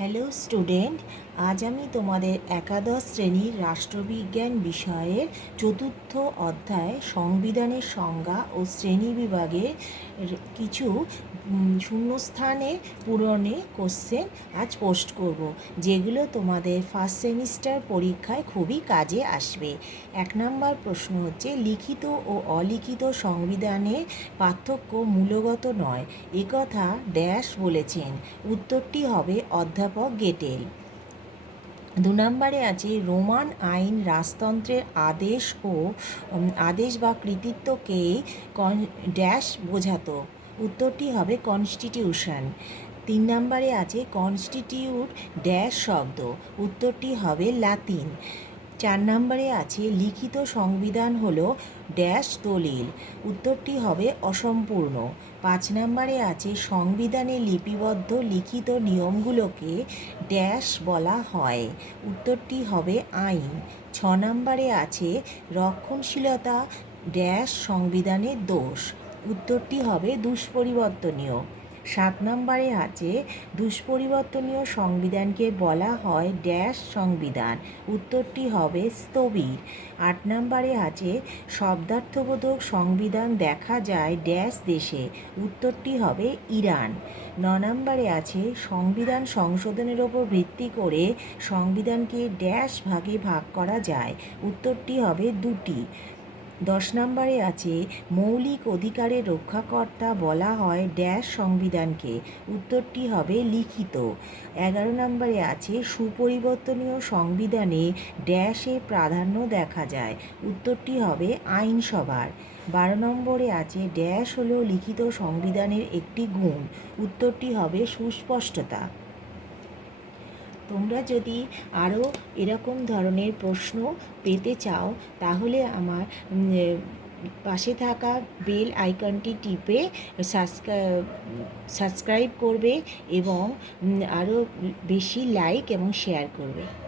Hello student, আজ আমি তোমাদের একাদশ শ্রেণীর রাষ্ট্রবিজ্ঞান বিষয়ের চতুর্থ অধ্যায় সংবিধানের সংজ্ঞা ও শ্রেণীবিভাগের কিছু শূন্যস্থানের পূরণে কোশ্চেন আজ পোস্ট করব, যেগুলো তোমাদের ফার্স্ট সেমিস্টার পরীক্ষায় খুবই কাজে আসবে। 1 নম্বর প্রশ্ন হচ্ছে, লিখিত ও অলিখিত সংবিধানের পার্থক্য মূলগত নয়, একথা ড্যাশ বলেছেন। উত্তরটি হবে অধ্যাপক গেটেল। 2 নম্বরে আছে, রোমান আইন রাজতন্ত্রের আদেশ বা কৃতিত্বকে ড্যাশ বোঝাতো। উত্তরটি হবে কনস্টিটিউশন। 3 নম্বরে আছে, কনস্টিটিউট ড্যাশ শব্দ। উত্তরটি হবে লাতিন। 4 নম্বরে আছে, লিখিত সংবিধান হলো ড্যাশ দলিল। উত্তরটি হবে অসম্পূর্ণ। 5 নম্বরে আছে, সংবিধানে লিপিবদ্ধ লিখিত নিয়মগুলোকে ড্যাশ বলা হয়। উত্তরটি হবে আইন। 6 নম্বরে আছে, রক্ষণশীলতা ড্যাশ সংবিধানের দোষ। উত্তরটি হবে দুষ্পরিবর্তনীয়। 7 নম্বরে আছে, দুষ্পরিবর্তনীয় সংবিধানকে বলা হয় ড্যাশ সংবিধান। উত্তরটি হবে স্থবির। 8 নম্বরে আছে, শব্দার্থবোধক সংবিধান দেখা যায় ড্যাশ দেশে। উত্তরটি হবে ইরান। 9 নম্বরে আছে, সংবিধান সংশোধনের ওপর ভিত্তি করে সংবিধানকে ড্যাশ ভাগে ভাগ করা যায়। উত্তরটি হবে 2টি। 10 নম্বরে আছে, মৌলিক অধিকারের রক্ষাকর্তা বলা হয় ড্যাশ সংবিধানকে। উত্তরটি হবে লিখিত। 11 নম্বরে আছে, সুপরিবর্তনীয় সংবিধানে ড্যাশে প্রাধান্য দেখা যায়। উত্তরটি হবে আইনসভার। 12 নম্বরে আছে, ড্যাশ হলো লিখিত সংবিধানের একটি গুণ। উত্তরটি হবে সুস্পষ্টতা। তোমরা যদি আরও এরকম ধরনের প্রশ্ন পেতে চাও, তাহলে আমার পাশে থাকা বেল আইকনটি টিপে সাবস্ক্রাইব করবে এবং আরও বেশি লাইক এবং শেয়ার করবে।